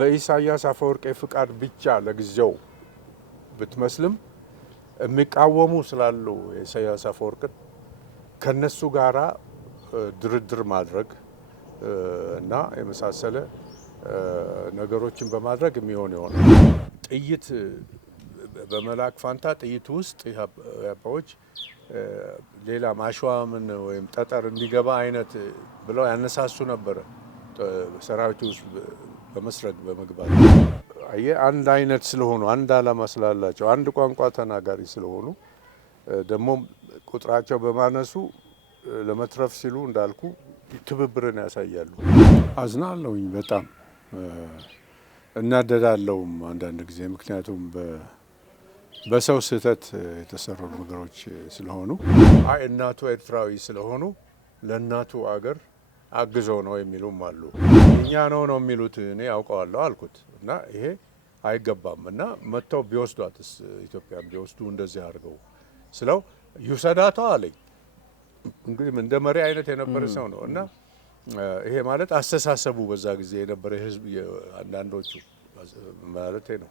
በኢሳያስ አፈወርቂ ፍቃድ ብቻ ለጊዜው ብትመስልም የሚቃወሙ ስላሉ ኢሳያስ አፈወርቂ ከነሱ ጋራ ድርድር ማድረግ እና የመሳሰለ ነገሮችን በማድረግ የሚሆን ይሆናል። ጥይት በመላክ ፋንታ ጥይት ውስጥ ያባዎች ሌላ ማሽዋምን ወይም ጠጠር እንዲገባ አይነት ብለው ያነሳሱ ነበር። ሰራዊቱ ውስጥ በመስረግ በመግባት አንድ አይነት ስለሆኑ አንድ አላማ ስላላቸው አንድ ቋንቋ ተናጋሪ ስለሆኑ ደግሞ ቁጥራቸው በማነሱ ለመትረፍ ሲሉ እንዳልኩ ትብብርን ያሳያሉ። አዝናለሁኝ በጣም እናደዳለሁም አንዳንድ ጊዜ ምክንያቱም በሰው ስህተት የተሰሩ ነገሮች ስለሆኑ እናቱ ኤርትራዊ ስለሆኑ ለእናቱ አገር አግዘው ነው የሚሉም አሉ። እኛ ነው የሚሉት እኔ ያውቀዋለሁ አልኩት እና ይሄ አይገባም እና መጥተው ቢወስዷትስ ኢትዮጵያን ቢወስዱ እንደዚህ አድርገው ስለው ይውሰዳቷ አለኝ። እንግዲህ እንደ መሪ አይነት የነበረ ሰው ነው እና ይሄ ማለት አስተሳሰቡ በዛ ጊዜ የነበረ ህዝብ አንዳንዶቹ ማለት ነው።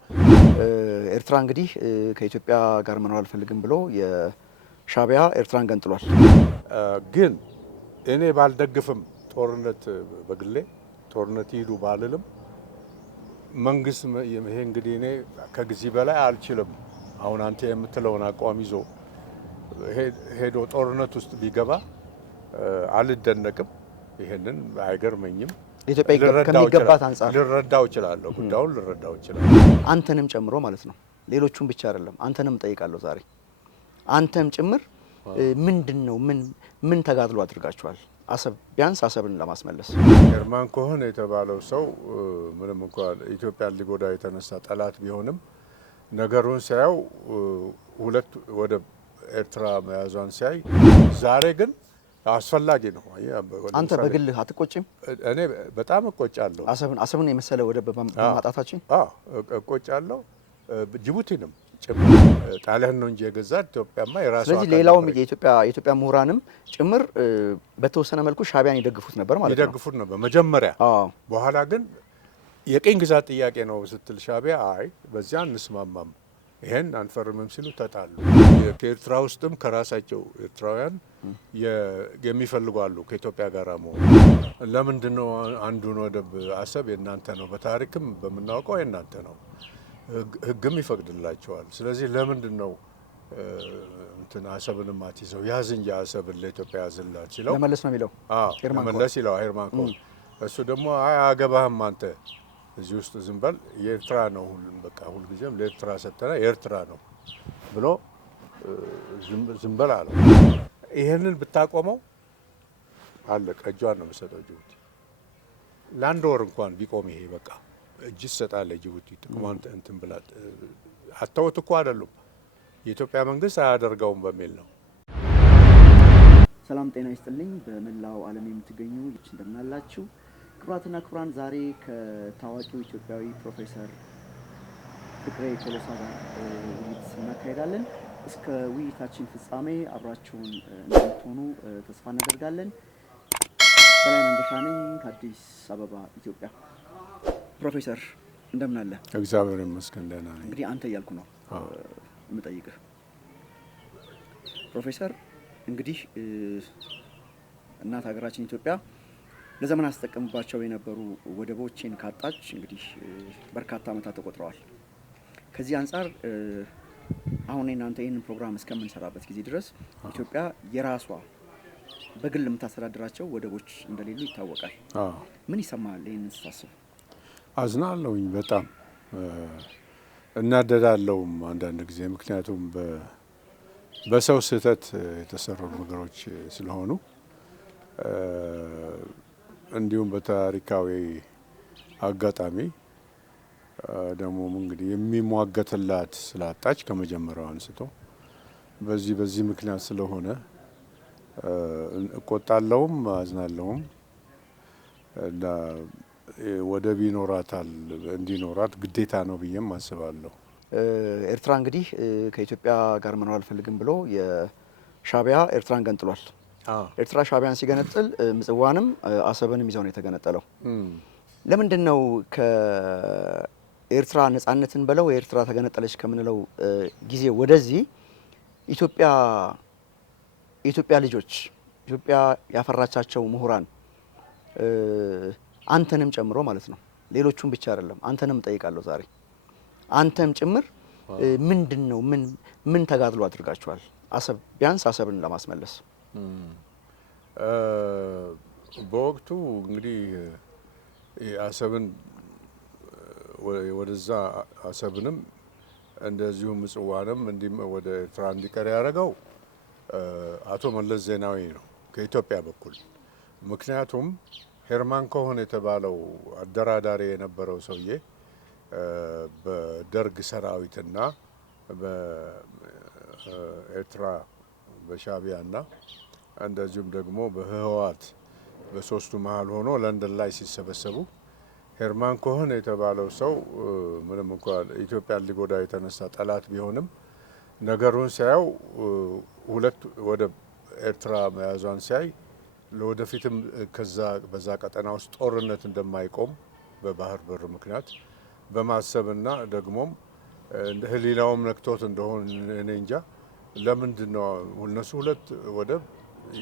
ኤርትራ እንግዲህ ከኢትዮጵያ ጋር መኖር አልፈልግም ብሎ የሻዕቢያ ኤርትራን ገንጥሏል። ግን እኔ ባልደግፍም ጦርነት በግሌ ጦርነት ይሄዱ ባልልም መንግስት ይሄ እንግዲህ እኔ ከጊዜ በላይ አልችልም። አሁን አንተ የምትለውን አቋም ይዞ ሄዶ ጦርነት ውስጥ ቢገባ አልደነቅም። ይሄንን አይገርመኝም። ኢትዮጵያ ከሚገባት አንፃር ልረዳው እችላለሁ፣ ጉዳዩን ልረዳው እችላለሁ። አንተንም ጨምሮ ማለት ነው። ሌሎቹም ብቻ አይደለም፣ አንተንም ጠይቃለሁ ዛሬ አንተም ጭምር ምንድነው ምን ተጋድሎ አድርጋችኋል? አሰብ ቢያንስ አሰብን ለማስመለስ ሄርማን ኮሄን የተባለው ሰው ምንም እንኳን ኢትዮጵያን ሊጎዳ የተነሳ ጠላት ቢሆንም ነገሩን ሲያየው ሁለት ወደ ኤርትራ መያዟን ሲያይ ዛሬ ግን አስፈላጊ ነው። አንተ በግልህ አትቆጭም? እኔ በጣም እቆጫለሁ። አሰብን የመሰለ ወደብ በማጣታችን እቆጫለሁ። ጅቡቲንም ጣሊያን ነው እንጂ የገዛት ኢትዮጵያማ የራሷ። ስለዚህ ሌላውም የኢትዮጵያ ምሁራንም ጭምር በተወሰነ መልኩ ሻዕቢያን ይደግፉት ነበር ማለት ነው። ይደግፉት ነበር መጀመሪያ። በኋላ ግን የቅኝ ግዛት ጥያቄ ነው ስትል ሻዕቢያ አይ በዚያ እንስማማም ይሄን አንፈርምም ሲሉ ተጣሉ። ከኤርትራ ውስጥም ከራሳቸው ኤርትራውያን የሚፈልጉ አሉ ከኢትዮጵያ ጋር መሆን። ለምንድን ነው አንዱን ወደብ አሰብ የእናንተ ነው፣ በታሪክም በምናውቀው የእናንተ ነው፣ ህግም ይፈቅድላቸዋል። ስለዚህ ለምንድን ነው እንትን አሰብንም አትይዘው ያዝ እንጂ አሰብን ለኢትዮጵያ ያዝላት ሲለው ለመለስ ነው የሚለው። ለመለስ ይለው ሄርማን ኮሄን። እሱ ደግሞ አይ አገባህም አንተ እዚህ ውስጥ ዝም በል የኤርትራ ነው በቃ ሁልጊዜም ለኤርትራ ሰጠና የኤርትራ ነው ብሎ ዝም በል አለው። ይሄንን ብታቆመው አለቀ። እጇን ነው የምሰጠው ጅቡቲ ለአንድ ወር እንኳን ቢቆም ይሄ በቃ እጅ ትሰጣለህ ጅቡቲ ጥቅሟን እንትን ብላ አተውት እኮ አይደሉም የኢትዮጵያ መንግስት አያደርገውም በሚል ነው። ሰላም ጤና ይስጥልኝ። በመላው ዓለም የምትገኙ እንደምን አላችሁ? ክቡራትና ክቡራን ዛሬ ከታዋቂው ኢትዮጵያዊ ፕሮፌሰር ፍቅሬ ቶሎሳ ጋር ውይይት እናካሄዳለን። እስከ ውይይታችን ፍጻሜ አብራችሁን እንድትሆኑ ተስፋ እናደርጋለን። በላይ መንገሻ ነኝ ከአዲስ አበባ ኢትዮጵያ። ፕሮፌሰር እንደምን አለ? እግዚአብሔር ይመስገን ደህና ነኝ። እንግዲህ አንተ እያልኩ ነው የምጠይቅህ። ፕሮፌሰር እንግዲህ እናት ሀገራችን ኢትዮጵያ ለዘመናት ስትጠቀምባቸው የነበሩ ወደቦችን ካጣች እንግዲህ በርካታ ዓመታት ተቆጥረዋል። ከዚህ አንጻር አሁን እናንተ ይህንን ፕሮግራም እስከምንሰራበት ጊዜ ድረስ ኢትዮጵያ የራሷ በግል የምታስተዳድራቸው ወደቦች እንደሌሉ ይታወቃል። ምን ይሰማል ይህንን ስታስብ? አዝናለሁኝ በጣም እናደዳለሁም አንዳንድ ጊዜ ምክንያቱም በሰው ስህተት የተሰሩ ነገሮች ስለሆኑ እንዲሁም በታሪካዊ አጋጣሚ ደግሞ እንግዲህ የሚሟገትላት ስላጣች ከመጀመሪያው አንስቶ በዚህ ምክንያት ስለሆነ እቆጣለሁም አዝናለሁም እና ወደብ ይኖራታል እንዲኖራት ግዴታ ነው ብዬም አስባለሁ። ኤርትራ እንግዲህ ከኢትዮጵያ ጋር መኖር አልፈልግም ብሎ የሻዕቢያ ኤርትራን ገንጥሏል። ኤርትራ ሻዕቢያን ሲገነጥል ምጽዋንም አሰብንም ይዘው ነው የተገነጠለው። ለምንድነው ከኤርትራ ነጻነትን በለው ኤርትራ ተገነጠለች ከምንለው ጊዜ ወደዚህ ኢትዮጵያ ልጆች ኢትዮጵያ ያፈራቻቸው ምሁራን አንተንም ጨምሮ ማለት ነው ሌሎቹም ብቻ አይደለም አንተንም ጠይቃለሁ ዛሬ አንተም ጭምር ምንድነው ምን ተጋድሎ አድርጋችኋል አሰብ ቢያንስ አሰብን ለማስመለስ በወቅቱ እንግዲህ አሰብን ወደዛ አሰብንም እንደዚሁ ምጽዋንም ወደ ኤርትራ እንዲቀር ያደረገው አቶ መለስ ዜናዊ ነው ከኢትዮጵያ በኩል ምክንያቱም ሄርማን ኮሆን የተባለው አደራዳሪ የነበረው ሰውዬ በደርግ ሰራዊትና በኤርትራ በሻቢያና እንደዚሁም ደግሞ በህወሓት በሶስቱ መሀል ሆኖ ለንደን ላይ ሲሰበሰቡ ሄርማን ኮሆን የተባለው ሰው ምንም እንኳን ኢትዮጵያን ሊጎዳ የተነሳ ጠላት ቢሆንም ነገሩን ሲያየው ሁለት ወደ ኤርትራ መያዟን ሲያይ ለወደፊትም በዛ ቀጠና ውስጥ ጦርነት እንደማይቆም በባህር በር ምክንያት በማሰብና ደግሞም ህሊናውም ነክቶት እንደሆነ እኔ እንጃ ለምንድን ነው እነሱ ሁለት ወደብ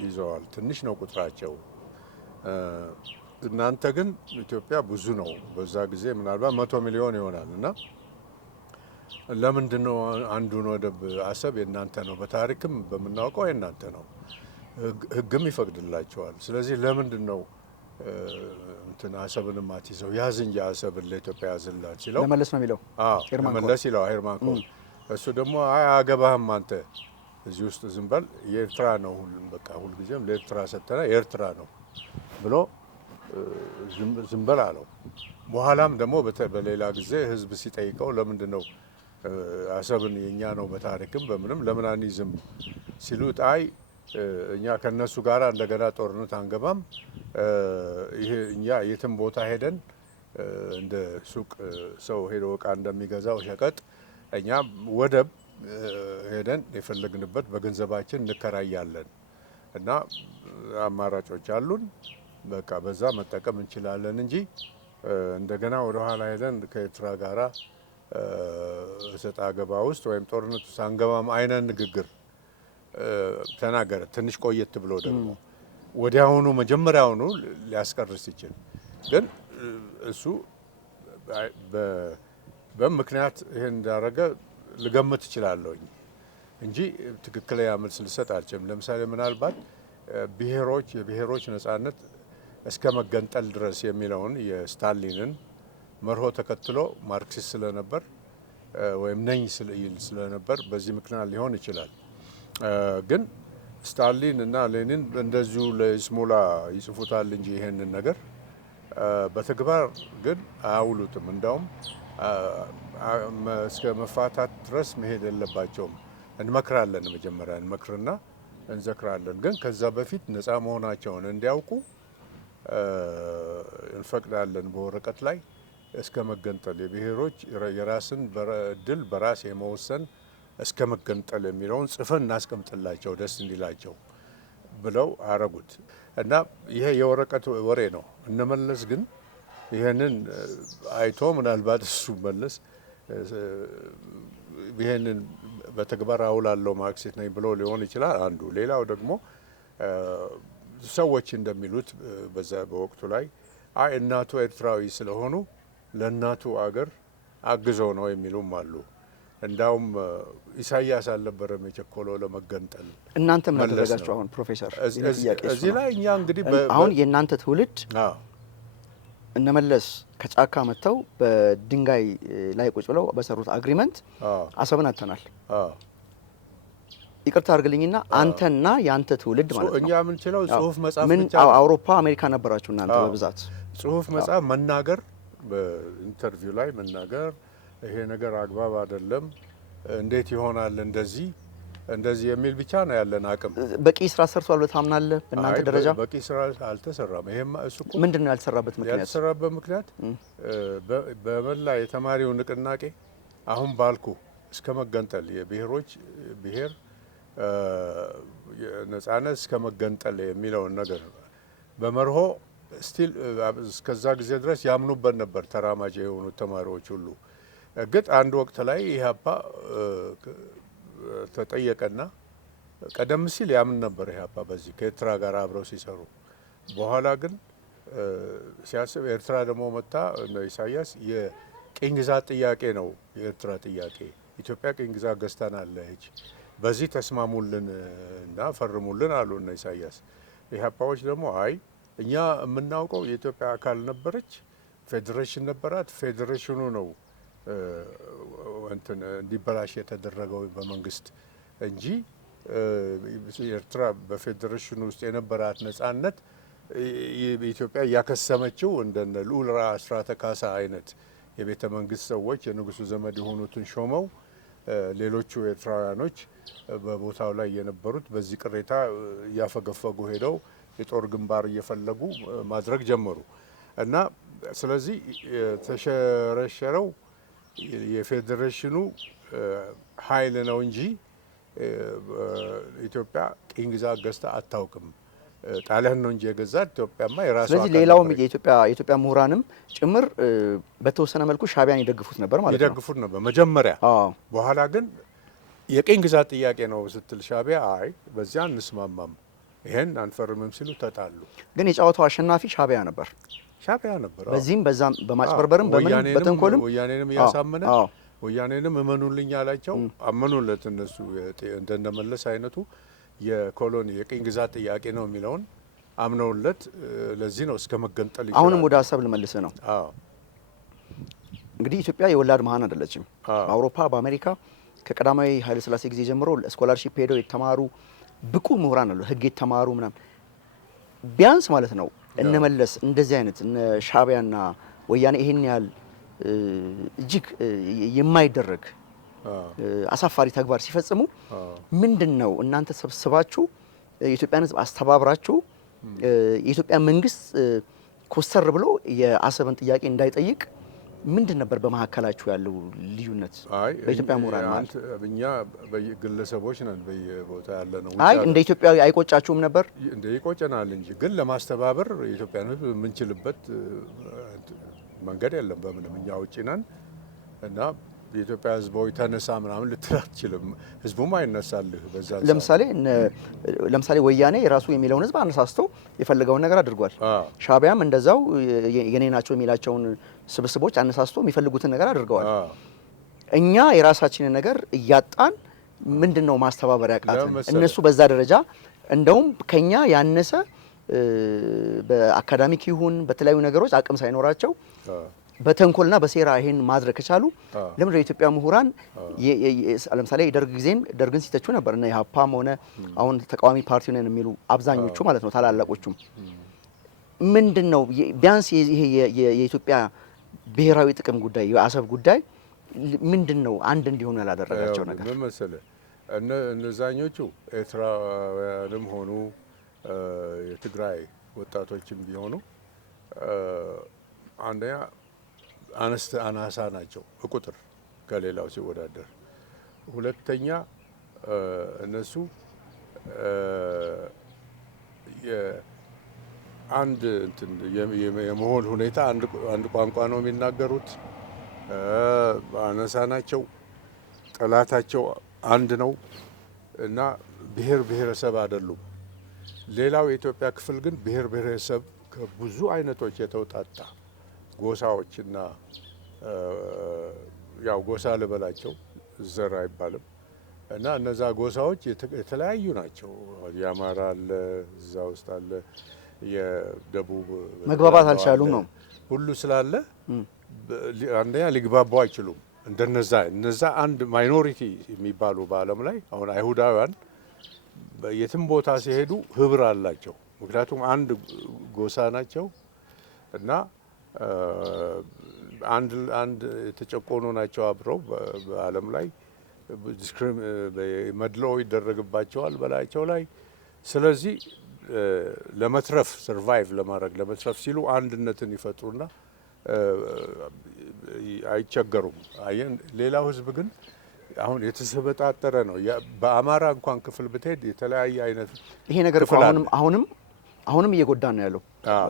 ይዘዋል ትንሽ ነው ቁጥራቸው እናንተ ግን ኢትዮጵያ ብዙ ነው በዛ ጊዜ ምናልባት 100 ሚሊዮን ይሆናል እና ለምንድን ነው አንዱን ወደብ አሰብ የእናንተ ነው በታሪክም በመናውቀው የእናንተ ነው ህግም ይፈቅድላቸዋል ስለዚህ ለምንድን ነው እንትን አሰብን ማትይዘው ያዝ እንጂ አሰብን ለኢትዮጵያ ያዝላት ሲለው ለመለስ ነው የሚለው መለስ ይለው ሄርማን ኮሆን እሱ ደግሞ አያገባህም አንተ እዚህ ውስጥ ዝም በል የኤርትራ ነው በቃ ሁልጊዜም ለኤርትራ ሰጠና የኤርትራ ነው ብሎ ዝም በል አለው በኋላም ደግሞ በሌላ ጊዜ ህዝብ ሲጠይቀው ለምንድን ነው አሰብን የኛ ነው በታሪክም በምንም ለምን አንይዝም ሲሉት አይ እኛ ከነሱ ጋር እንደገና ጦርነት አንገባም ይሄ እኛ የትም ቦታ ሄደን እንደ ሱቅ ሰው ሄዶ እቃ እንደሚገዛው ሸቀጥ እኛ ወደብ ሄደን የፈለግንበት በገንዘባችን እንከራያለን እና አማራጮች አሉን በቃ በዛ መጠቀም እንችላለን እንጂ እንደገና ወደ ኋላ ሄደን ከኤርትራ ጋራ ሰጣ ገባ ውስጥ ወይም ጦርነቱ ሳንገባም አይነት ንግግር ተናገረ ትንሽ ቆየት ብሎ ደግሞ ወዲያውኑ መጀመሪያውኑ ሊያስቀርስ ይችል ግን እሱ በምክንያት ይሄን እንዳደረገ ልገምት እችላለሁኝ እንጂ ትክክለኛ መልስ ልሰጥ አልችልም ለምሳሌ ምናልባት የብሔሮች ነጻነት እስከ መገንጠል ድረስ የሚለውን የስታሊንን መርሆ ተከትሎ ማርክሲስት ስለነበር ወይም ነኝ ስለነበር በዚህ ምክንያት ሊሆን ይችላል ግን ስታሊን እና ሌኒን እንደዚሁ ለስሙላ ይጽፉታል እንጂ ይሄንን ነገር በተግባር ግን አያውሉትም እንዳውም እስከ መፋታት ድረስ መሄድ የለባቸውም እንመክራለን መጀመሪያ እንመክርና እንዘክራለን ግን ከዛ በፊት ነፃ መሆናቸውን እንዲያውቁ እንፈቅዳለን በወረቀት ላይ እስከ መገንጠል የብሔሮች የራስን ድል በራስ የመወሰን እስከ መገንጠል የሚለውን ጽፈን እናስቀምጥላቸው ደስ እንዲላቸው ብለው አረጉት እና ይሄ የወረቀት ወሬ ነው እነመለስ ግን ይሄንን አይቶ ምናልባት እሱ መለስ ይሄንን በተግባር አውላለሁ ማርክሲስት ነኝ ብሎ ሊሆን ይችላል አንዱ ሌላው ደግሞ ሰዎች እንደሚሉት በዛ በወቅቱ ላይ እናቱ ኤርትራዊ ስለሆኑ ለእናቱ አገር አግዘው ነው የሚሉም አሉ እንዳውም ኢሳያስ አልነበረም የቸኮለው ለመገንጠል እናንተ ምን አደረጋችሁ አሁን ፕሮፌሰር እዚህ ላይ እኛ እንግዲህ አሁን የእናንተ ትውልድ እነመለስ ከጫካ መጥተው በድንጋይ ላይ ቁጭ ብለው በሰሩት አግሪመንት አሰብን አጥተናል ይቅርታ አድርግልኝና አንተና ያንተ ትውልድ ማለት ነው እኛ ምን ችለው ጽሁፍ መጻፍ ብቻ አውሮፓ አሜሪካ ነበራችሁ እናንተ በብዛት ጽሁፍ መጻፍ መናገር በኢንተርቪው ላይ መናገር ይሄ ነገር አግባብ አይደለም እንዴት ይሆናል እንደዚህ የሚል ብቻ ነው ያለን አቅም በቂ ስራ ሰርቷል በታምናለህ በእናንተ ደረጃ በቂ ስራ አልተሰራም ይሄማ እሱ እኮ ምንድነው ያልተሰራበት ምክንያት በመላ የተማሪው ንቅናቄ አሁን ባልኩ እስከ መገንጠል የብሔሮች ብሔር ነጻነት እስከ መገንጠል የሚለውን ነገር በመርሆ ስቲል እስከዛ ጊዜ ድረስ ያምኑበት ነበር ተራማጅ የሆኑት ተማሪዎች ሁሉ። ግን አንድ ወቅት ላይ ኢህአፓ ተጠየቀና ቀደም ሲል ያምን ነበር ኢህአፓ በዚህ ከኤርትራ ጋር አብረው ሲሰሩ። በኋላ ግን ሲያስብ ኤርትራ ደግሞ መጣ ኢሳያስ የቅኝ ግዛት ጥያቄ ነው የኤርትራ ጥያቄ፣ ኢትዮጵያ ቅኝ ግዛት ገዝታናለች፣ በዚህ ተስማሙልን እና ፈርሙልን አሉ እነ ኢሳያስ። ኢህአፓዎች ደግሞ አይ እኛ የምናውቀው የኢትዮጵያ አካል ነበረች፣ ፌዴሬሽን ነበራት፣ ፌዴሬሽኑ ነው እንትን እንዲበላሽ የተደረገው በመንግስት እንጂ ኤርትራ በፌዴሬሽኑ ውስጥ የነበራት ነጻነት ኢትዮጵያ እያከሰመችው እንደነ ልዑል አስራተ ካሳ አይነት የቤተ መንግስት ሰዎች የንጉሱ ዘመድ የሆኑትን ሾመው ሌሎቹ ኤርትራውያኖች በቦታው ላይ የነበሩት በዚህ ቅሬታ እያፈገፈጉ ሄደው የጦር ግንባር እየፈለጉ ማድረግ ጀመሩ እና ስለዚህ ተሸረሸረው የፌዴሬሽኑ ኃይል ነው እንጂ ኢትዮጵያ ቅኝ ግዛት ገዝታ አታውቅም። ጣሊያን ነው እንጂ የገዛት ኢትዮጵያማ የራሷ። ስለዚህ ሌላውም የኢትዮጵያ ምሁራንም ጭምር በተወሰነ መልኩ ሻዕቢያን ይደግፉት ነበር ማለት ነው። ይደግፉት ነበር መጀመሪያ። በኋላ ግን የቅኝ ግዛት ጥያቄ ነው ስትል ሻዕቢያ አይ በዚያ እንስማማም ይሄን አንፈርምም ሲሉ ተጣሉ። ግን የጨዋታው አሸናፊ ሻዕቢያ ነበር። በዚህም በዛም በማጭበርበርም በምንም በተንኮልም ወያኔንም እያሳመነ ወያኔንም እመኑልኝ አላቸው። አመኑለት እነሱ እንደመለስ አይነቱ የኮሎኒ የቅኝ ግዛት ጥያቄ ነው የሚለውን አምነውለት ለዚህ ነው እስከ መገንጠል ይችላል። አሁንም ወደ ሀሳብ ልመልስ ነው። እንግዲህ ኢትዮጵያ የወላድ መሃን አይደለችም። በአውሮፓ በአሜሪካ ከቀዳማዊ ኃይለ ሥላሴ ጊዜ ጀምሮ ስኮላርሺፕ ሄደው የተማሩ ብቁ ምሁራን አሉ። ህግ የተማሩ ምናምን ቢያንስ ማለት ነው እነመለስ እንደዚህ አይነት እነ ሻዕቢያና ወያኔ ይሄን ያህል እጅግ የማይደረግ አሳፋሪ ተግባር ሲፈጽሙ ምንድነው እናንተ ሰብስባችሁ የኢትዮጵያን ህዝብ አስተባብራችሁ የኢትዮጵያ መንግስት ኮስተር ብሎ የአሰብን ጥያቄ እንዳይጠይቅ ምንድን ነበር በመሀከላችሁ ያለው ልዩነት? በኢትዮጵያ ምሁራን ማለት እኛ ግለሰቦች ነን በየቦታ ያለ ነው። እንደ ኢትዮጵያ አይቆጫችሁም ነበር? እንደ ይቆጨናል እንጂ ግን ለማስተባበር የኢትዮጵያን ህዝብ የምንችልበት መንገድ የለም በምንም። እኛ ውጪ ነን እና የኢትዮጵያ ህዝቦች ተነሳ ምናምን ልትል አትችልም። ህዝቡም አይነሳልህ በዛ። ለምሳሌ ወያኔ የራሱ የሚለውን ህዝብ አነሳስቶ የፈለገውን ነገር አድርጓል። ሻዕቢያም እንደዛው የኔ ናቸው የሚላቸውን ስብስቦች አነሳስቶ የሚፈልጉትን ነገር አድርገዋል። እኛ የራሳችንን ነገር እያጣን ምንድነው ማስተባበር ያቃተን? እነሱ በዛ ደረጃ እንደውም ከኛ ያነሰ በአካዳሚክ ይሁን በተለያዩ ነገሮች አቅም ሳይኖራቸው በተንኮልና በሴራ ይሄን ማድረግ ከቻሉ ለምን የኢትዮጵያ ምሁራን ለምሳሌ ደርግ ጊዜም ደርግን ሲተቹ ነበር እና ኢህአፓም ሆነ አሁን ተቃዋሚ ፓርቲ ነን የሚሉ አብዛኞቹ ማለት ነው ታላላቆቹም ምንድነው ቢያንስ ይሄ የኢትዮጵያ ብሔራዊ ጥቅም ጉዳይ የአሰብ ጉዳይ ምንድነው አንድ እንዲሆኑ ያላደረጋቸው ነገር? ምን መሰለህ እነዛኞቹ ኤርትራውያንም ሆኑ የትግራይ ወጣቶችም ቢሆኑ አንደኛ አናሳ ናቸው በቁጥር ከሌላው ሲወዳደር። ሁለተኛ እነሱ አንድ እንትን የመሆን ሁኔታ አንድ ቋንቋ ነው የሚናገሩት። አናሳ ናቸው። ጠላታቸው አንድ ነው እና ብሔር ብሔረሰብ አይደሉም። ሌላው የኢትዮጵያ ክፍል ግን ብሔር ብሔረሰብ ከብዙ አይነቶች የተውጣጣ ጎሳዎችና ያው ጎሳ ልበላቸው ዘር አይባልም እና እነዛ ጎሳዎች የተለያዩ ናቸው። የአማራ አለ እዛ ውስጥ አለ፣ የደቡብ መግባባት አልቻሉም ነው ሁሉ ስላለ አንደኛ ሊግባቡ አይችሉም። እነዛ አንድ ማይኖሪቲ የሚባሉ በዓለም ላይ አሁን አይሁዳውያን የትም ቦታ ሲሄዱ ህብር አላቸው። ምክንያቱም አንድ ጎሳ ናቸው እና አንድ የተጨቆኑ ናቸው። አብረው በዓለም ላይ መድሎ ይደረግባቸዋል በላያቸው ላይ። ስለዚህ ለመትረፍ ሰርቫይቭ ለመትረፍ ሲሉ አንድነትን ይፈጥሩና አይቸገሩም። ሌላው ህዝብ ግን አሁን የተሰበጣጠረ ነው። በአማራ እንኳን ክፍል ብትሄድ የተለያየ አይነት ይሄ ነገር አሁንም እየጎዳ ነው ያለው።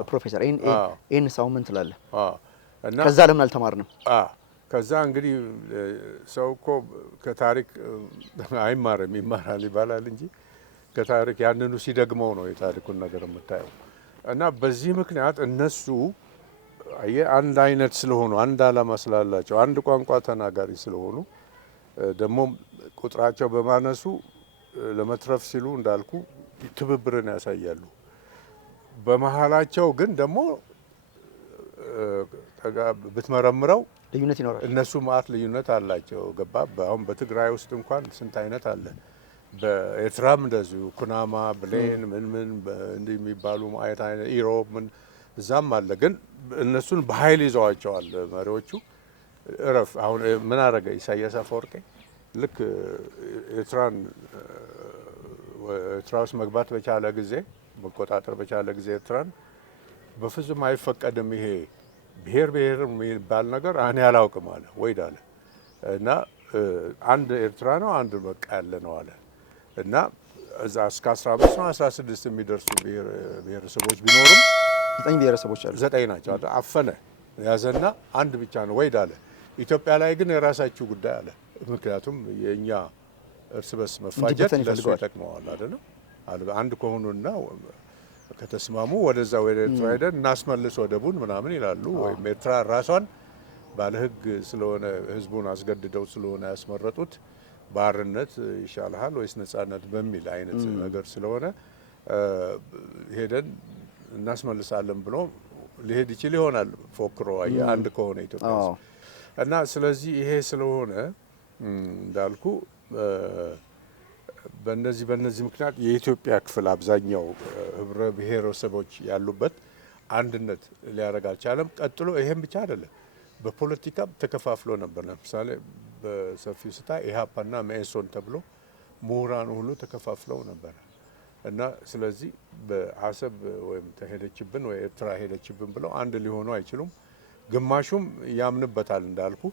ፕሮፌሰር ይህን ሳው ምን ትላለህ? እና ከዛ ለምን አልተማርንም? ከዛ እንግዲህ ሰው እኮ ከታሪክ አይማርም ይማራል ይባላል እንጂ ከታሪክ ያንኑ ሲደግመው ነው የታሪኩን ነገር የምታየው። እና በዚህ ምክንያት እነሱ አንድ አይነት ስለሆኑ አንድ ዓላማ ስላላቸው አንድ ቋንቋ ተናጋሪ ስለሆኑ ደግሞ ቁጥራቸው በማነሱ ለመትረፍ ሲሉ እንዳልኩ ትብብርን ያሳያሉ። በመሀላቸው ግን ደግሞ ብትመረምረው ልዩነት ይኖራል። እነሱ ማት ልዩነት አላቸው። ገባ አሁን በትግራይ ውስጥ እንኳን ስንት አይነት አለ። በኤርትራም እንደዚሁ ኩናማ፣ ብሌን ምን እንዲህ የሚባሉ አይነት ኢሮብ ምን እዛም አለ። ግን እነሱን በኃይል ይዘዋቸዋል መሪዎቹ። እረፍ አሁን ምን አረገ ኢሳያስ አፈወርቄ ልክ ኤርትራ ውስጥ መግባት በቻለ ጊዜ መቆጣጠር በቻለ ጊዜ ኤርትራን በፍጹም አይፈቀድም ይሄ ብሔር የሚባል ነገር እኔ አላውቅም አለ ወይድ አለ እና አንድ ኤርትራ ነው አንድ በቃ ያለ ነው አለ እና እዛ እስከ 15 ነው 16 የሚደርሱ ብሔረሰቦች ቢኖሩም 9 ብሔረሰቦች አሉ። 9 ናቸው አለ። አፈነ ያዘና አንድ ብቻ ነው ወይድ አለ። ኢትዮጵያ ላይ ግን የራሳችሁ ጉዳይ አለ። ምክንያቱም የኛ እርስ በርስ መፋጀት ለሱ ይጠቅመዋል አይደለም አለ። አንድ ከሆኑና ከተስማሙ ወደዛ ወደ ኤርትራ ሄደን እናስመልስ ወደቡን ምናምን ይላሉ። ወይም ኤርትራ ራሷን ባለ ሕግ ስለሆነ ህዝቡን አስገድደው ስለሆነ ያስመረጡት ባርነት ይሻልሃል ወይስ ነጻነት በሚል አይነት ነገር ስለሆነ ሄደን እናስመልሳለን ብሎ ሊሄድ ይችል ይሆናል ፎክሮ አንድ ከሆነ ኢትዮጵያ እና ስለዚህ ይሄ ስለሆነ እንዳልኩ በእነዚህ ምክንያት የኢትዮጵያ ክፍል አብዛኛው ህብረ ብሔረሰቦች ያሉበት አንድነት ሊያደርግ አልቻለም። ቀጥሎ ይሄም ብቻ አይደለም፣ በፖለቲካ ተከፋፍሎ ነበር። ለምሳሌ በሰፊው ስታ ኢህአፓና መኢሶን ተብሎ ምሁራን ሁሉ ተከፋፍለው ነበር እና ስለዚህ በአሰብ ወይም ተሄደችብን ወይ ኤርትራ ሄደችብን ብለው አንድ ሊሆኑ አይችሉም። ግማሹም ያምንበታል እንዳልኩ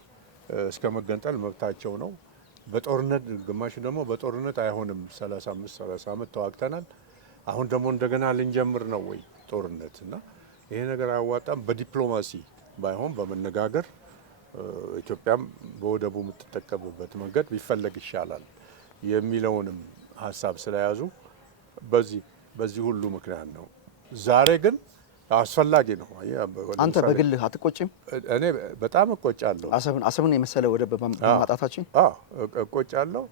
እስከ መገንጠል መብታቸው ነው። በጦርነት ግማሹ ደግሞ በጦርነት አይሆንም 30 ዓመት ተዋግተናል፣ አሁን ደግሞ እንደገና ልንጀምር ነው ወይ ጦርነት እና ይሄ ነገር አያዋጣም። በዲፕሎማሲ ባይሆን በመነጋገር ኢትዮጵያም በወደቡ የምትጠቀምበት መንገድ ቢፈለግ ይሻላል የሚለውንም ሀሳብ ስለያዙ በዚህ ሁሉ ምክንያት ነው። ዛሬ ግን አስፈላጊ ነው። አንተ በግልህ አትቆጭም? እኔ በጣም እቆጫለሁ። አሰብን የመሰለ ወደብ በማጣታችን እቆጫለሁ።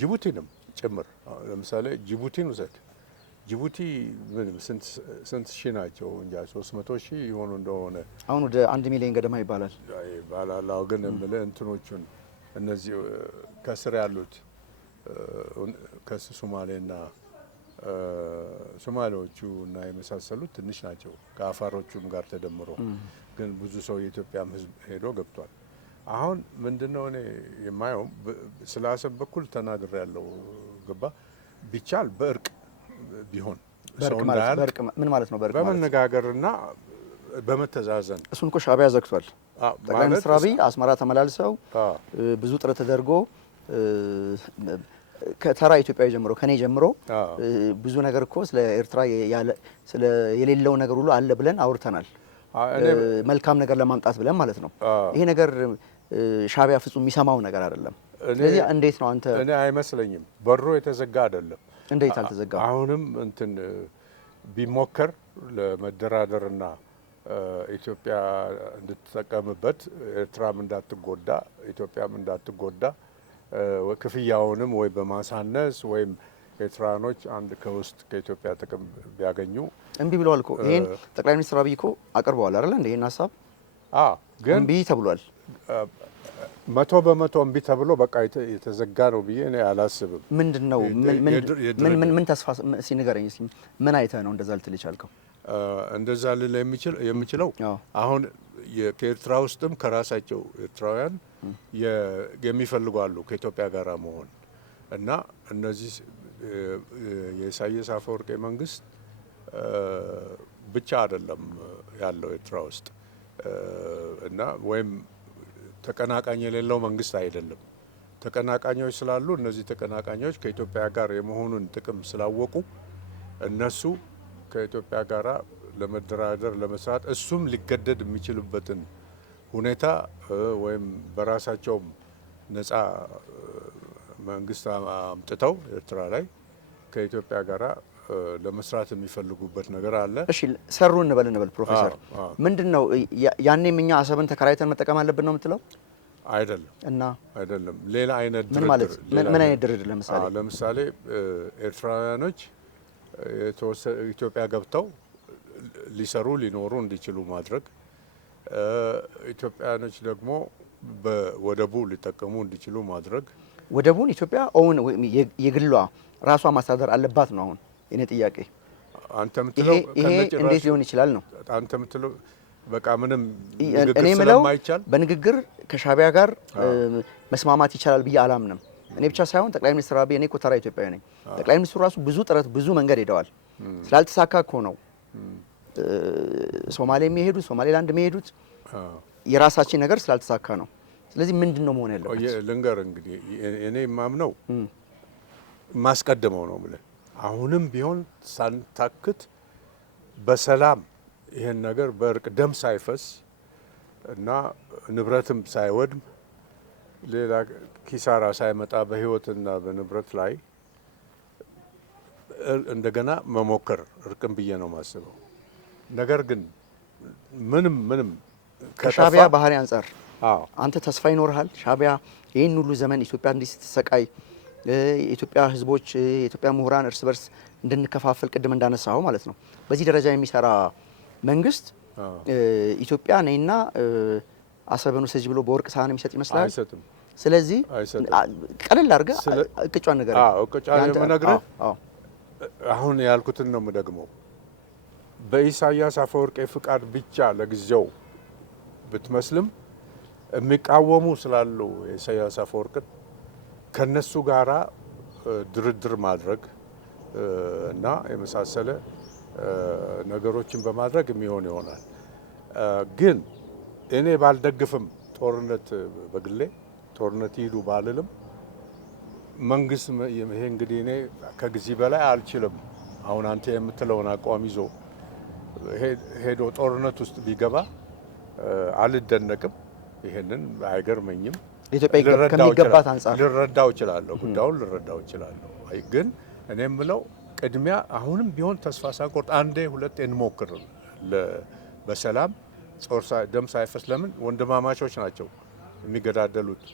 ጅቡቲንም ጭምር ለምሳሌ ጅቡቲን ውሰድ። ጅቡቲ ስንት ሺህ ናቸው እንጃ 300 ሺህ የሆኑ እንደሆነ አሁን ወደ 1 ሚሊዮን ገደማ ይባላል። ግን እንትኖቹን እነዚህ ከስር ያሉት ከሶማሌና ሶማሌዎቹ እና የመሳሰሉት ትንሽ ናቸው ከአፋሮቹም ጋር ተደምሮ። ግን ብዙ ሰው የኢትዮጵያም ሕዝብ ሄዶ ገብቷል። አሁን ምንድነው እኔ የማየው ስለ አሰብ በኩል ተናግሬ ያለው ገባ ቢቻል በእርቅ ቢሆን ሰው እንዳያልቅ ምን ማለት ነው? በመነጋገርና በመተዛዘን እሱን እኮ ሻዕቢያ ዘግቷል። ጠቅላይ ሚኒስትር አብይ አስመራ ተመላልሰው ብዙ ጥረት ተደርጎ ከተራ ኢትዮጵያዊ ጀምሮ ከኔ ጀምሮ ብዙ ነገር እኮ ስለ ኤርትራ ስለ የሌለው ነገር ሁሉ አለ ብለን አውርተናል። መልካም ነገር ለማምጣት ብለን ማለት ነው። ይሄ ነገር ሻዕቢያ ፍጹም የሚሰማው ነገር አይደለም። ስለዚህ እንዴት ነው አንተ? እኔ አይመስለኝም በሩ የተዘጋ አይደለም። እንዴት አልተዘጋም? አሁንም እንትን ቢሞከር ለመደራደርና ኢትዮጵያ እንድትጠቀምበት ኤርትራም እንዳትጎዳ ኢትዮጵያም እንዳትጎዳ ክፍያውንም ወይ በማሳነስ ወይም ኤርትራኖች አንድ ከውስጥ ከኢትዮጵያ ጥቅም ቢያገኙ እምቢ ብለዋል እኮ። ይሄን ጠቅላይ ሚኒስትር አብይ እኮ አቅርበዋል አይደል እንዴ? ይሄን ሀሳብ ግን እምቢ ተብሏል። 100% እምቢ ተብሎ በቃ የተዘጋ ነው ብዬ እኔ አላስብም። ምንድነው ምን ተስፋ ሲነገረኝ እስኪ ምን አይተህ ነው እንደዛ ልትል የቻልከው? እንደዛ ልል የምችለው አሁን ከኤርትራ ውስጥም ከራሳቸው ኤርትራውያን የሚፈልጉ አሉ ከኢትዮጵያ ጋር መሆን እና እነዚህ የኢሳያስ አፈወርቄ መንግስት ብቻ አይደለም ያለው ኤርትራ ውስጥ እና ወይም ተቀናቃኝ የሌለው መንግስት አይደለም። ተቀናቃኞች ስላሉ እነዚህ ተቀናቃኞች ከኢትዮጵያ ጋር የመሆኑን ጥቅም ስላወቁ እነሱ ከኢትዮጵያ ጋር ለመደራደር ለመስራት እሱም ሊገደድ የሚችልበትን ሁኔታ ወይም በራሳቸውም ነፃ መንግስት አምጥተው ኤርትራ ላይ ከኢትዮጵያ ጋራ ለመስራት የሚፈልጉበት ነገር አለ። እሺ ሰሩ እንበል ፕሮፌሰር ምንድነው ያኔም እኛ አሰብን ተከራይተን መጠቀም አለብን ነው የምትለው? አይደለም እና አይደለም ሌላ አይነት ድርድር ምን አይነት ድርድር? ለምሳሌ ኤርትራውያኖች ኢትዮጵያ ገብተው ሊሰሩ ሊኖሩ እንዲችሉ ማድረግ፣ ኢትዮጵያኖች ደግሞ በወደቡ ሊጠቀሙ እንዲችሉ ማድረግ። ወደቡን ኢትዮጵያ ኦውን የግሏ ራሷ ማስተዳደር አለባት ነው አሁን የኔ ጥያቄ። አንተ ምትለው ይሄ እንዴት ሊሆን ይችላል ነው? አንተ ምትለው በቃ ምንም እኔ ምለው በንግግር ከሻቢያ ጋር መስማማት ይቻላል ብዬ አላምንም። እኔ ብቻ ሳይሆን ጠቅላይ ሚኒስትር አብይ፣ እኔ እኮ ተራ ኢትዮጵያዊ ነኝ። ጠቅላይ ሚኒስትሩ ራሱ ብዙ ጥረት ብዙ መንገድ ሄደዋል። ስላልተሳካ እኮ ነው ሶማሌ የሚሄዱት ሶማሌላንድ የሚሄዱት የራሳችን ነገር ስላልተሳካ ነው። ስለዚህ ምንድን ነው መሆን ያለበት? ልንገር እንግዲህ እኔ የማምነው ማስቀድመው ነው ብለን አሁንም ቢሆን ሳንታክት በሰላም ይሄን ነገር በእርቅ ደም ሳይፈስ እና ንብረትም ሳይወድም ሌላ ኪሳራ ሳይመጣ በህይወትና በንብረት ላይ እንደገና መሞከር እርቅም ብዬ ነው ማስበው። ነገር ግን ምንም ከሻቢያ ባህሪ አንጻር አንተ ተስፋ ይኖርሃል? ሻቢያ ይህን ሁሉ ዘመን ኢትዮጵያ እንዲህ ስትሰቃይ የኢትዮጵያ ህዝቦች የኢትዮጵያ ምሁራን እርስ በርስ እንድንከፋፈል ቅድም እንዳነሳው ማለት ነው በዚህ ደረጃ የሚሰራ መንግስት ኢትዮጵያ ነይና አሰብን ውሰጂ ብሎ በወርቅ ሳህን የሚሰጥ ይመስላል? አይሰጥም። ስለዚህ ቀለል አድርገህ እቅጯን ነገር እቅጯን የምነግርህ አሁን ያልኩትን ነው የምደግመው። በኢሳያስ አፈወርቄ ፍቃድ ብቻ ለጊዜው ብትመስልም የሚቃወሙ ስላሉ የኢሳያስ አፈወርቅን ከነሱ ጋራ ድርድር ማድረግ እና የመሳሰለ ነገሮችን በማድረግ የሚሆን ይሆናል። ግን እኔ ባልደግፍም ጦርነት በግሌ ጦርነት ይሄዱ ባልልም መንግስት ይሄ እንግዲህ እኔ ከጊዜ በላይ አልችልም። አሁን አንተ የምትለውን አቋም ይዞ ሄዶ ጦርነት ውስጥ ቢገባ አልደነቅም። ይሄንን አይገርመኝም። ኢትዮጵያ ከሚገባት አንፃር ልረዳው እችላለሁ፣ ጉዳዩን ልረዳው እችላለሁ። ግን እኔ የምለው ቅድሚያ አሁንም ቢሆን ተስፋ ሳንቆርጥ አንዴ ሁለቴ እንሞክር በሰላም ደም ሳይፈስ። ለምን ወንድማማቾች ናቸው የሚገዳደሉት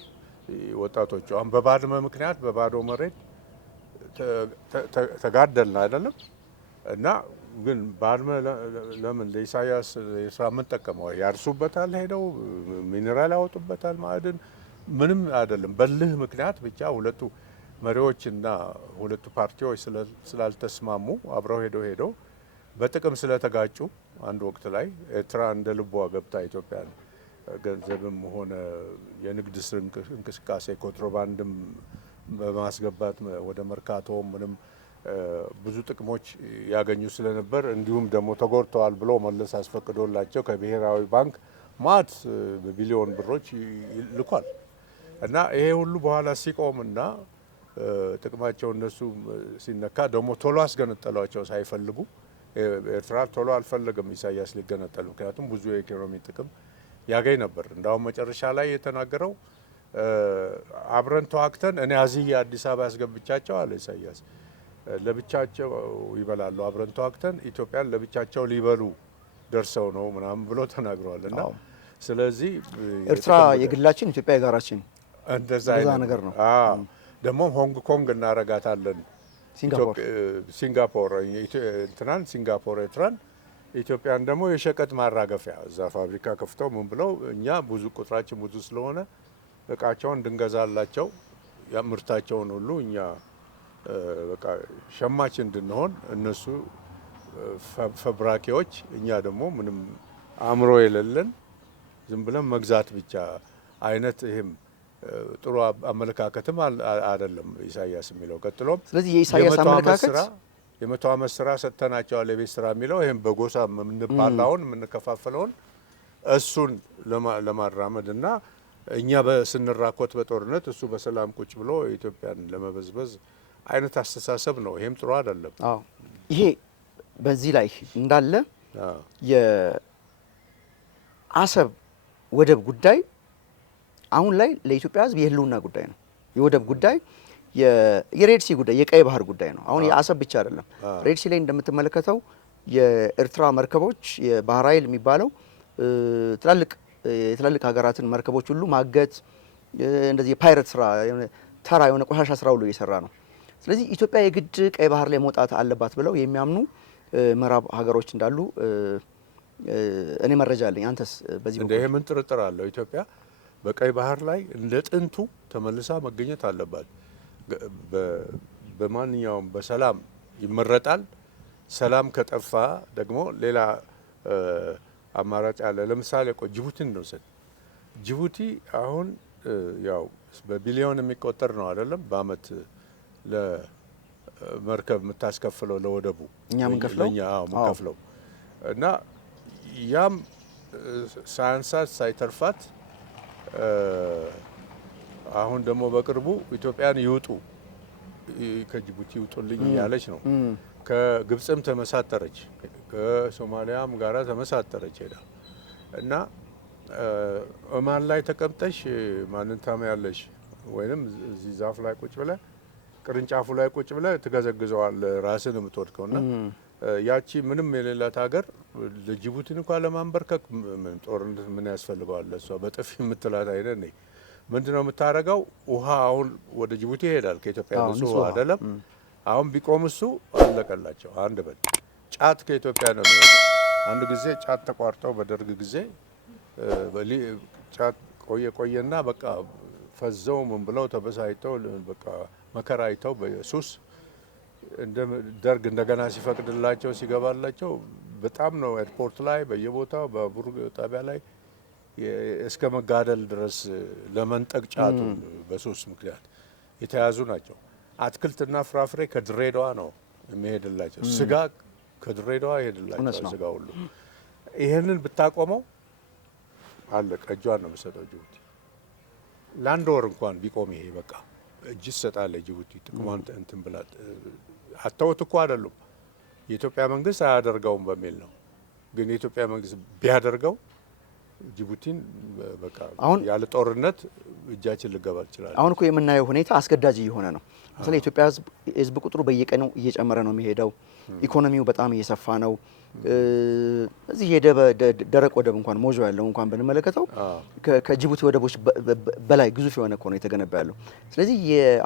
ወጣቶቹ። አሁን በባድመ ምክንያት በባዶ መሬት ተጋደልን አይደለም? እና ግን ባድመ ለምን ለኢሳያስ የስራ ምን ጠቀመው? ያርሱበታል፣ ሄደው ሚኔራል ያወጡበታል፣ ማዕድን ምንም አይደለም። በልህ ምክንያት ብቻ ሁለቱ መሪዎችና ሁለቱ ፓርቲዎች ስላልተስማሙ አብረው ሄደው በጥቅም ስለተጋጩ አንድ ወቅት ላይ ኤርትራ እንደ ልቧ ገብታ ኢትዮጵያን ገንዘብም ሆነ የንግድ እንቅስቃሴ ኮንትሮባንድም በማስገባት ወደ መርካቶ ምንም ብዙ ጥቅሞች ያገኙ ስለነበር እንዲሁም ደግሞ ተጎድተዋል ብሎ መለስ አስፈቅዶላቸው ከብሔራዊ ባንክ ማት በቢሊዮን ብሮች ልኳል። እና ይሄ ሁሉ በኋላ ሲቆምና ጥቅማቸው እነሱ ሲነካ ደግሞ ቶሎ አስገነጠሏቸው ሳይፈልጉ። ኤርትራ ቶሎ አልፈለገም ኢሳያስ ሊገነጠል፣ ምክንያቱም ብዙ የኢኮኖሚ ጥቅም ያገኝ ነበር። እንዳውም መጨረሻ ላይ የተናገረው አብረን ተዋክተን እኔ አዝዬ አዲስ አበባ ያስገብቻቸው አለ ኢሳያስ፣ ለብቻቸው ይበላሉ፣ አብረን ተዋክተን ኢትዮጵያን ለብቻቸው ሊበሉ ደርሰው ነው ምናምን ብሎ ተናግረዋል። እና ስለዚህ ኤርትራ የግላችን ኢትዮጵያ የጋራችን እንደዛ ነገር ነው። ደግሞ ሆንግ ኮንግ እናረጋታለን፣ ሲንጋፖር እንትናን ሲንጋፖር ኤርትራን፣ ኢትዮጵያን ደግሞ የሸቀጥ ማራገፊያ እዛ ፋብሪካ ከፍተው ምን ብለው እኛ ብዙ ቁጥራችን ብዙ ስለሆነ እቃቸውን እንድንገዛላቸው ምርታቸውን ሁሉ እኛ በቃ ሸማች እንድንሆን እነሱ ፈብራኪዎች፣ እኛ ደግሞ ምንም አእምሮ የሌለን ዝም ብለን መግዛት ብቻ አይነት ይሄም ጥሩ አመለካከትም አይደለም ኢሳያስ የሚለው። ቀጥሎም ስለዚህ የኢሳያስ አመለካከት የመቶ ዓመት ስራ ሰጥተናቸዋል የቤት ስራ የሚለው ይሄም በጎሳ የምንባላውን የምንከፋፈለውን እሱን ለማራመድ እና እኛ ስንራኮት በጦርነት እሱ በሰላም ቁጭ ብሎ ኢትዮጵያን ለመበዝበዝ አይነት አስተሳሰብ ነው። ይሄም ጥሩ አይደለም። ይሄ በዚህ ላይ እንዳለ የአሰብ ወደብ ጉዳይ አሁን ላይ ለኢትዮጵያ ሕዝብ የህልውና ጉዳይ ነው። የወደብ ጉዳይ የሬድሲ ጉዳይ የቀይ ባህር ጉዳይ ነው። አሁን የአሰብ ብቻ አይደለም። ሬድሲ ላይ እንደምትመለከተው የኤርትራ መርከቦች የባህር ኃይል የሚባለው ትላልቅ ሀገራትን መርከቦች ሁሉ ማገት እንደዚህ የፓይረት ስራ ተራ የሆነ ቆሻሻ ስራ ሁሉ እየሰራ ነው። ስለዚህ ኢትዮጵያ የግድ ቀይ ባህር ላይ መውጣት አለባት ብለው የሚያምኑ ምዕራብ ሀገሮች እንዳሉ እኔ መረጃ አለኝ። አንተስ በዚህ እንደ ይሄ ምን ጥርጥር አለው? ኢትዮጵያ በቀይ ባህር ላይ እንደ ጥንቱ ተመልሳ መገኘት አለባት። በማንኛውም በሰላም ይመረጣል። ሰላም ከጠፋ ደግሞ ሌላ አማራጭ አለ። ለምሳሌ ጅቡቲን እንውሰድ። ጅቡቲ አሁን ያው በቢሊዮን የሚቆጠር ነው አይደለም በአመት ለመርከብ የምታስከፍለው ለወደቡ እኛ ምንከፍለው እና ያም ሳያንሳት ሳይተርፋት አሁን ደግሞ በቅርቡ ኢትዮጵያን ይውጡ ከጅቡቲ ይውጡልኝ እያለች ነው። ከግብፅም ተመሳጠረች፣ ከሶማሊያም ጋራ ተመሳጠረች ሄዳ እና ኦማን ላይ ተቀምጠሽ ማንን ታመያለሽ? ወይንም እዚህ ዛፍ ላይ ቁጭ ብለ ቅርንጫፉ ላይ ቁጭ ብለ ትገዘግዘዋል ራስን የምትወድቀውና ያቺ ምንም የሌላት ሀገር ለጅቡቲን እንኳን ለማንበርከክ ጦርነት ምን ያስፈልገዋል? እሷ በጥፊ የምትላት አይደል ነኝ። ምንድነው የምታረገው? ውሃ አሁን ወደ ጅቡቲ ይሄዳል ከኢትዮጵያ ንጹህ ውሃ አይደለም። አሁን ቢቆም እሱ አለቀላቸው። አንድ በል ጫት ከኢትዮጵያ ነው የሚሄደው። አንድ ጊዜ ጫት ተቋርጠው በደርግ ጊዜ ጫት ቆየና በቃ ፈዘው ምን ብለው ተበሳይተው በቃ መከራ አይተው በሱስ ደርግ እንደገና ሲፈቅድላቸው ሲገባላቸው በጣም ነው ኤርፖርት ላይ በየቦታው በባቡር ጣቢያ ላይ እስከ መጋደል ድረስ ለመንጠቅ ጫቱ በሱስ ምክንያት የተያዙ ናቸው። አትክልትና ፍራፍሬ ከድሬዳዋ ነው የሚሄድላቸው። ስጋ ከድሬዳዋ ይሄድላቸው ስጋ ሁሉ። ይሄንን ብታቆመው አለቀ። እጇን ነው የምትሰጠው ጅቡቲ። ለአንድ ወር እንኳን ቢቆም ይሄ በቃ እጅ ትሰጣለች ጅቡቲ ጥቅሟን እንትን ብላ። አተውት እኮ አይደሉም የኢትዮጵያ መንግስት አያደርገውም በሚል ነው። ግን የኢትዮጵያ መንግስት ቢያደርገው ጅቡቲን በቃ አሁን ያለ ጦርነት እጃችን ልገባ ይችላል። አሁን እኮ የምናየው ሁኔታ አስገዳጅ እየሆነ ነው። ለምሳሌ የኢትዮጵያ ህዝብ ቁጥሩ በየቀኑ እየጨመረ ነው የሚሄደው። ኢኮኖሚው በጣም እየሰፋ ነው። እዚህ ደረቅ ወደብ እንኳን ሞጆ ያለው እንኳን ብንመለከተው ከጅቡቲ ወደቦች በላይ ግዙፍ የሆነ እኮ ነው የተገነባ ያለው። ስለዚህ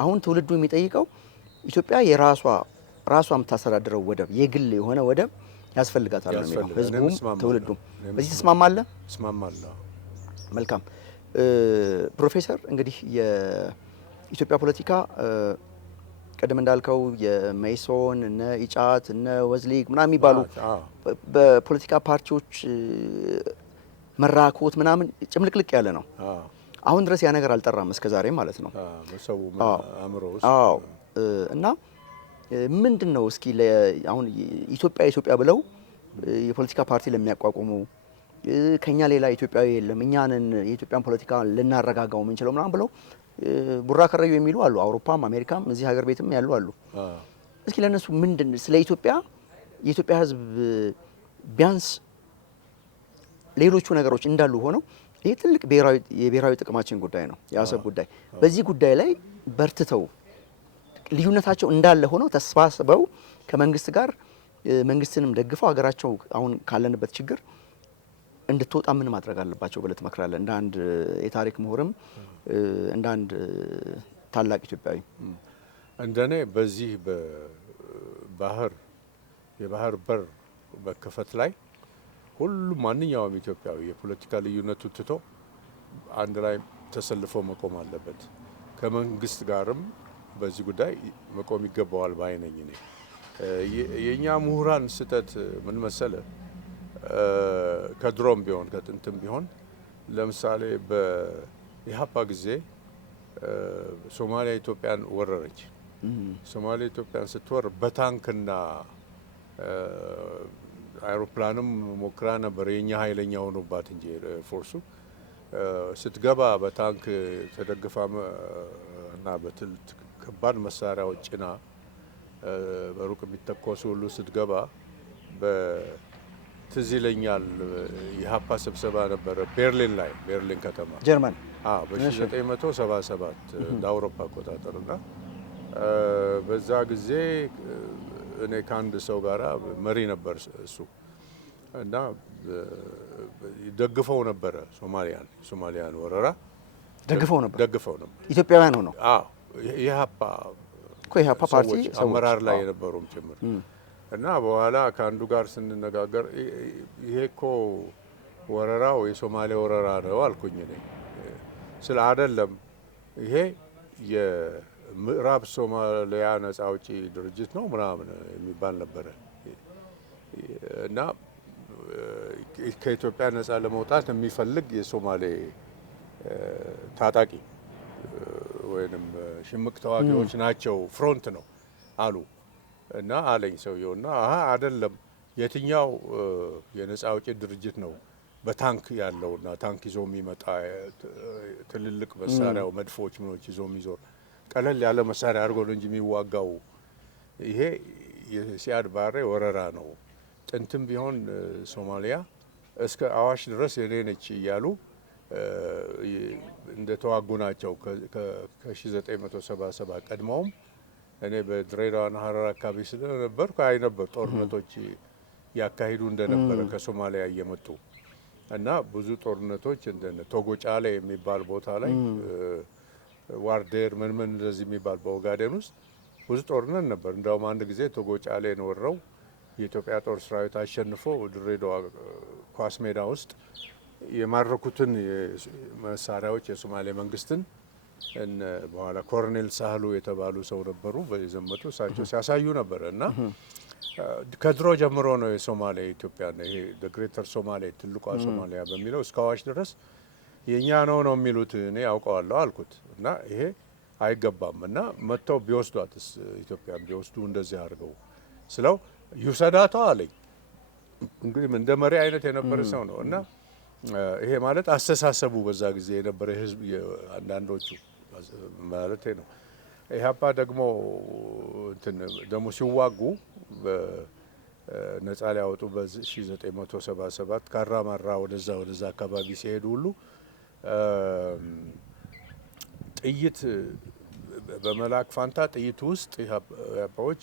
አሁን ትውልዱ የሚጠይቀው ኢትዮጵያ ራሷ የምታስተዳድረው ወደብ የግል የሆነ ወደብ ያስፈልጋታል ነው የሚለው ህዝቡም ትውልዱም። በዚህ ትስማማለህ? እስማማለሁ። መልካም ፕሮፌሰር፣ እንግዲህ የኢትዮጵያ ፖለቲካ ቀደም እንዳልከው የመኢሶን እነ ኢጫት እነ ወዝሊግ ምናምን የሚባሉ በፖለቲካ ፓርቲዎች መራኮት ምናምን ጭምልቅልቅ ያለ ነው። አሁን ድረስ ያ ነገር አልጠራም እስከ ዛሬ ማለት ነው። እና ምንድን ነው እስኪ አሁን ኢትዮጵያ ብለው የፖለቲካ ፓርቲ ለሚያቋቁሙ ከኛ ሌላ ኢትዮጵያዊ የለም እኛንን የኢትዮጵያን ፖለቲካ ልናረጋጋው የምንችለው ምናምን ብለው ቡራ ከረዩ የሚሉ አሉ። አውሮፓም አሜሪካም እዚህ ሀገር ቤትም ያሉ አሉ። እስኪ ለነሱ ምንድን ስለ የኢትዮጵያ ህዝብ ቢያንስ ሌሎቹ ነገሮች እንዳሉ ሆነው ይሄ ትልቅ የብሔራዊ ጥቅማችን ጉዳይ ነው፣ የአሰብ ጉዳይ። በዚህ ጉዳይ ላይ በርትተው ልዩነታቸው እንዳለ ሆነው ተሰባስበው ከመንግስት ጋር መንግስትንም ደግፈው ሀገራቸው አሁን ካለንበት ችግር እንድትወጣ ምን ማድረግ አለባቸው ብለህ ትመክራለህ? እንደ አንድ የታሪክ ምሁርም እንደ አንድ ታላቅ ኢትዮጵያዊ። እንደኔ በዚህ የባህር በር መከፈት ላይ ሁሉም ማንኛውም ኢትዮጵያዊ የፖለቲካ ልዩነቱ ትቶ አንድ ላይ ተሰልፎ መቆም አለበት። ከመንግስት ጋርም በዚህ ጉዳይ መቆም ይገባዋል ባይ ነኝ እኔ። የኛ ምሁራን ስህተት ምን መሰለ? ከድሮም ቢሆን ከጥንትም ቢሆን ለምሳሌ በኢህአፓ ጊዜ ሶማሊያ ኢትዮጵያን ወረረች። ሶማሊያ ኢትዮጵያን ስትወር በታንክና አይሮፕላንም ሞክራ ነበር። የኛ ኃይለኛ ሆኖባት እንጂ ፎርሱ ስትገባ በታንክ ተደግፋ እና ከባድ መሳሪያዎች ጭና በሩቅ የሚተኮሱ ሁሉ ስትገባ ትዝ ይለኛል የሀፓ ስብሰባ ነበረ ቤርሊን ከተማ ጀርመን በ1977 እንደ አውሮፓ አቆጣጠር እና በዛ ጊዜ እኔ ከአንድ ሰው ጋራ መሪ ነበር እሱ እና ደግፈው ነበረ ሶማሊያን ወረራ ደግፈው ነበር ኢትዮጵያውያን ሆነው የሀፓ ፓርቲ አመራር ላይ የነበሩም ጭምር እና በኋላ ከአንዱ ጋር ስንነጋገር ይሄ እኮ ወረራው የሶማሌ ወረራ ነው አልኩኝ እኔ ስለ አይደለም ይሄ የምዕራብ ሶማሊያ ነጻ አውጪ ድርጅት ነው ምናምን የሚባል ነበረ እና ከኢትዮጵያ ነጻ ለመውጣት የሚፈልግ የሶማሌ ታጣቂ ወይንም ሽምቅ ተዋጊዎች ናቸው ፍሮንት ነው አሉ እና አለኝ ሰውየውና አይደለም የትኛው የነጻ አውጪ ድርጅት ነው በታንክ ያለውና ታንክ ይዞ የሚመጣ ትልልቅ መሳሪያው መድፎች ምኖች ይዞ የሚዞር ቀለል ያለ መሳሪያ አድርጎ ነው እንጂ የሚዋጋው ይሄ የሲያድ ባሬ ወረራ ነው ጥንትም ቢሆን ሶማሊያ እስከ አዋሽ ድረስ የኔ ነች እያሉ እንደተዋጉ ናቸው ከ1977 ቀድሞውም እኔ በድሬዳዋና ሀረር አካባቢ ስለነበርኩ አይ ነበር ጦርነቶች ያካሂዱ እንደነበረ ከሶማሊያ እየመጡ እና ብዙ ጦርነቶች እንደነ ቶጎጫሌ የሚባል ቦታ ላይ ዋርዴር ምን እንደዚህ የሚባል በኦጋዴን ውስጥ ብዙ ጦርነት ነበር እንደውም አንድ ጊዜ ቶጎጫሌን ወረው የኢትዮጵያ ጦር ሰራዊት አሸንፎ ድሬዳዋ ኳስ ሜዳ ውስጥ የማረኩትን መሳሪያዎች የሶማሌ መንግስትን በኋላ ኮሎኔል ሳህሉ የተባሉ ሰው ነበሩ በየዘመቱ እሳቸው ሲያሳዩ ነበር እና ከድሮ ጀምሮ ነው የሶማሌ ኢትዮጵያ ይሄ ግሬተር ሶማሌ ትልቋ ሶማሊያ በሚለው እስከ አዋሽ ድረስ የኛ ነው የሚሉት እኔ ያውቀዋለሁ አልኩት እና ይሄ አይገባም እና መጥተው ቢወስዷትስ ኢትዮጵያን ቢወስዱ እንደዚህ አድርገው ስለው ይውሰዳቷ አለኝ እንግዲህ እንደ መሪ አይነት የነበረ ሰው ነው እና ይሄ ማለት አስተሳሰቡ በዛ ጊዜ የነበረ ህዝብ አንዳንዶቹ ማለት ነው ኢህአፓ ደግሞ ደግሞ ሲዋጉ በነጻ ሊያወጡ በ1977 ካራማራ ወደዛ አካባቢ ሲሄዱ ሁሉ ጥይት በመላክ ፋንታ ጥይት ውስጥ ኢህአፓዎች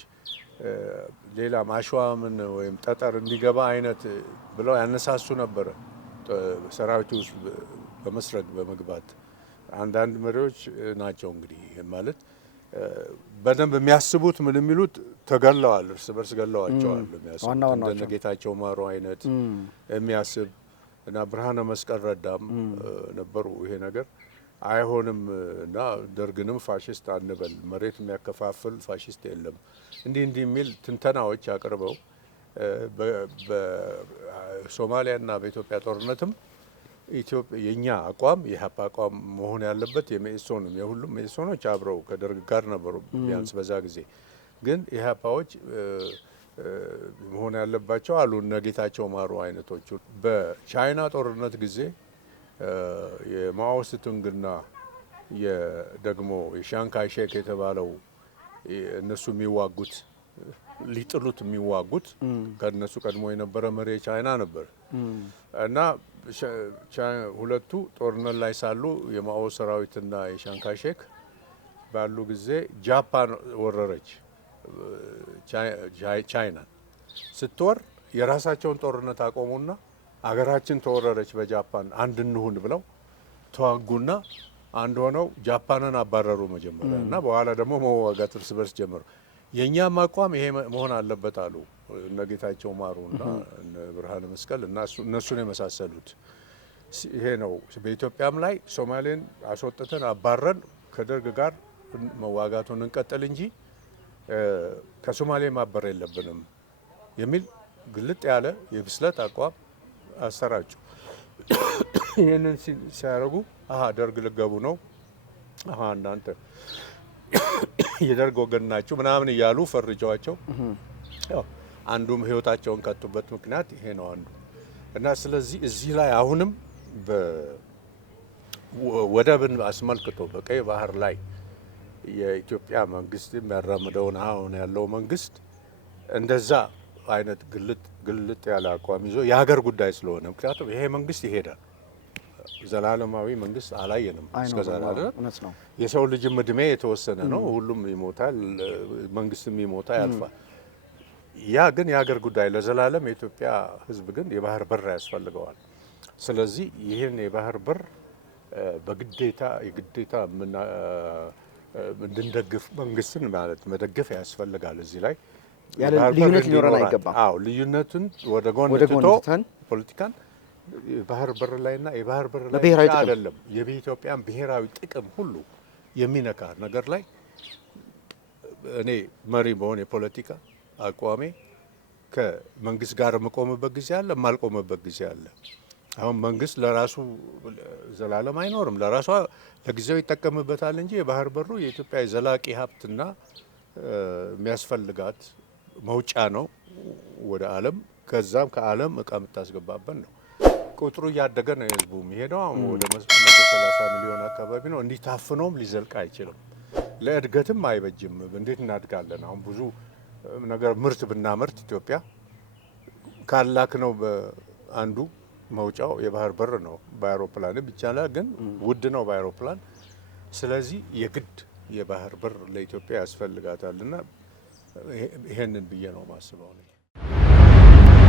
ሌላ ማሽዋምን ወይም ጠጠር እንዲገባ አይነት ብለው ያነሳሱ ነበረ ሰራዊቱ ውስጥ በመስረግ በመግባት አንዳንድ መሪዎች ናቸው እንግዲህ ማለት በደንብ የሚያስቡት ምን የሚሉት ተገለዋል እርስ በርስ ገለዋቸዋል የሚያስቡት እንደ ጌታቸው ማሩ አይነት የሚያስብ እና ብርሃነ መስቀል ረዳም ነበሩ ይሄ ነገር አይሆንም እና ደርግንም ፋሽስት አንበል መሬት የሚያከፋፍል ፋሽስት የለም እንዲህ የሚል ትንተናዎች አቅርበው በሶማሊያና በኢትዮጵያ ጦርነትም ኢትዮጵያ የኛ አቋም የኢህአፓ አቋም መሆን ያለበት የመኢሶንም የሁሉም መኢሶኖች አብረው ከደርግ ጋር ነበሩ ቢያንስ በዛ ጊዜ ግን ኢህአፓዎች መሆን ያለባቸው አሉ እነ ጌታቸው ማሩ አይነቶቹ በቻይና ጦርነት ጊዜ የማኦ ሴቱንግና ደግሞ የሻንካይ ሼክ የተባለው እነሱ የሚዋጉት ሊጥሉት የሚዋጉት ከነሱ ቀድሞ የነበረ መሪ ቻይና ነበር እና ሁለቱ ጦርነት ላይ ሳሉ የማኦ ሰራዊትና የሻንካይ ሼክ ባሉ ጊዜ ጃፓን ወረረች ቻይናን ስትወር የራሳቸውን ጦርነት አቆሙና አገራችን ተወረረች በጃፓን አንድ እንሁን ብለው ተዋጉና አንድ ሆነው ጃፓንን አባረሩ መጀመሪያ እና በኋላ ደግሞ መዋጋት እርስ በርስ ጀመሩ የኛም አቋም ይሄ መሆን አለበት አሉ እነ ጌታቸው ማሩና እነ ብርሃነ መስቀል እና እነሱን የመሳሰሉት ይሄ ነው በኢትዮጵያም ላይ ሶማሌን አስወጥተን አባረን ከደርግ ጋር መዋጋቱን እንቀጥል እንጂ ከሶማሌ ማበር የለብንም የሚል ግልጥ ያለ የብስለት አቋም አሰራጩ ይሄንን ሲያደርጉ ደርግ ልገቡ ነው እናንተ የደርግ ወገን ናችሁ ምናምን እያሉ ፈርጀዋቸው አንዱም ህይወታቸውን ከጡበት ምክንያት ይሄ ነው አንዱ እና ስለዚህ እዚህ ላይ አሁንም ወደብን አስመልክቶ በቀይ ባህር ላይ የኢትዮጵያ መንግስት የሚያራምደውን አሁን ያለው መንግስት እንደዛ አይነት ግልጥ ያለ አቋም ይዞ የሀገር ጉዳይ ስለሆነ ምክንያቱም ይሄ መንግስት ይሄዳል። ዘላለማዊ መንግስት አላየንም እስከዛሬ አይደል? የሰው ልጅም እድሜ የተወሰነ ነው። ሁሉም ይሞታል፣ መንግስትም ይሞታል፣ ያልፋል። ያ ግን የሀገር ጉዳይ ለዘላለም የኢትዮጵያ ህዝብ ግን የባህር በር ያስፈልገዋል። ስለዚህ ይህን የባህር በር በግዴታ እንድንደግፍ መንግስትን ማለት መደገፍ ያስፈልጋል። እዚህ ላይ ልዩነት ሊኖረን አይገባም። አዎ ልዩነቱን ወደ ጎን ትቶ ፖለቲካን የባህር በር ላይና የባህር በር ላይ አይደለም የኢትዮጵያን ብሔራዊ ጥቅም ሁሉ የሚነካ ነገር ላይ እኔ መሪ በሆነ የፖለቲካ አቋሜ ከመንግስት ጋር የምቆምበት ጊዜ አለ፣ የማልቆምበት ጊዜ አለ። አሁን መንግስት ለራሱ ዘላለም አይኖርም፣ ለራሱ ለጊዜው ይጠቀምበታል እንጂ የባህር በሩ የኢትዮጵያ የዘላቂ ሀብትና የሚያስፈልጋት መውጫ ነው ወደ ዓለም። ከዛም ከዓለም እቃ የምታስገባበት ነው። ቁጥሩ እያደገ ነው የህዝቡ የሚሄደው። አሁን ወደ 130 ሚሊዮን አካባቢ ነው። እንዲህ ታፍኖም ሊዘልቅ አይችልም። ለእድገትም አይበጅም። እንዴት እናድጋለን? አሁን ብዙ ነገር ምርት ብናመርት ኢትዮጵያ ካላክ ነው አንዱ መውጫው የባህር በር ነው። በአይሮፕላንም ይቻላል፣ ግን ውድ ነው በአይሮፕላን። ስለዚህ የግድ የባህር በር ለኢትዮጵያ ያስፈልጋታልና ይሄንን ብዬ ነው ማስበው ነው።